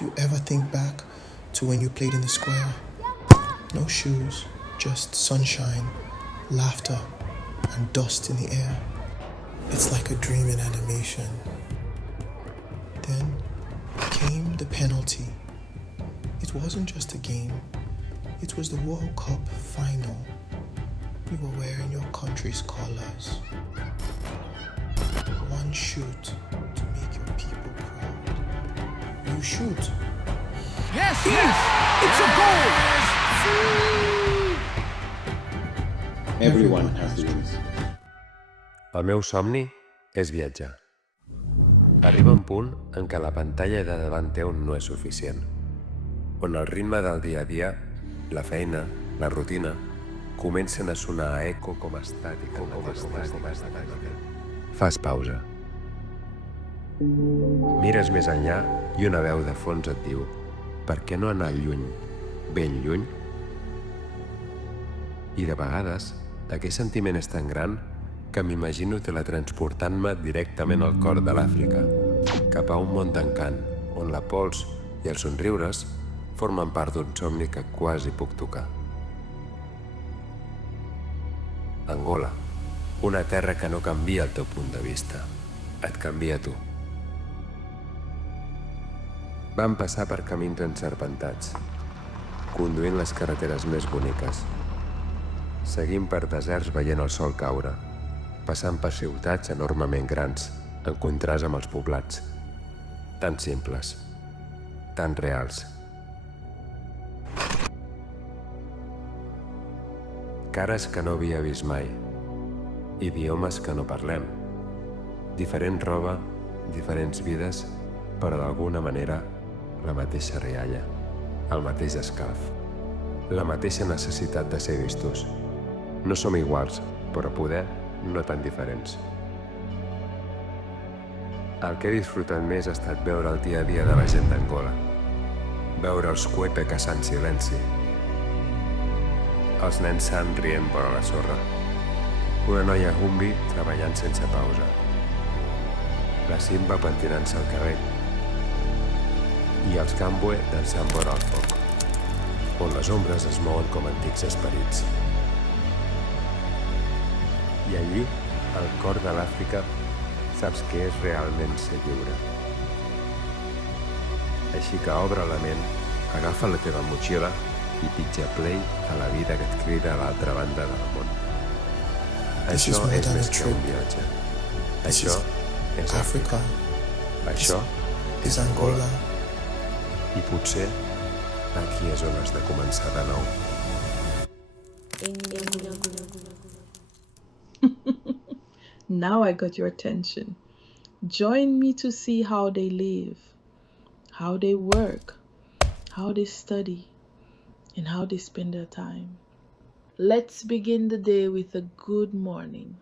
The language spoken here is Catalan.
Do you ever think back to when you played in the square? No shoes, just sunshine, laughter, and dust in the air. It's like a dream in animation. Then came the penalty. It wasn't just a game. It was the World Cup final. You were wearing your country's colors. One shoot to make your people proud. You shoot. Yes! It's a goal! Everyone has dreams. El meu somni és viatjar. Arriba un punt en què la pantalla de davant teu no és suficient, on el ritme del dia a dia, la feina, la rutina, comencen a sonar a eco com estàtica. Fas pausa. Mires més enllà i una veu de fons et diu: per què no anar lluny, ben lluny? I de vegades, aquell sentiment és tan gran que m'imagino teletransportant-me directament al cor de l'Àfrica, cap a un món d'encant, on la pols i els somriures formen part d'un somni que quasi puc tocar. Angola, una terra que no canvia el teu punt de vista, et canvia tu. Vam passar per camins enserpentats, conduint les carreteres més boniques, seguint per deserts veient el sol caure, passant per ciutats enormement grans, en contrast amb els poblats, tan simples, tan reals. Cares que no havia vist mai, idiomes que no parlem, diferent roba, diferents vides, però d'alguna manera la mateixa rialla, el mateix escalf, la mateixa necessitat de ser vistos. No som iguals, però poder no tan diferents. El que he disfrutat més ha estat veure el dia a dia de la gent d'Angola, veure els cuepe caçant silenci, els nens sant rient vora la sorra, una noia humbi treballant sense pausa, la simba pentinant-se al cabell i els cambue dansant vora el foc, on les ombres es mouen com antics esperits. I allí, al cor de l'Àfrica, saps què és realment ser lliure. Així que obre la ment, agafa la teva motxilla i pitja play a la vida que et crida a l'altra banda del món. Això és més que un viatge. Això és Àfrica. Això és Angola. I potser aquí és on has de començar de nou. Now I got your attention. Join me to see how they live, how they work, how they study, and how they spend their time. Let's begin the day with a good morning.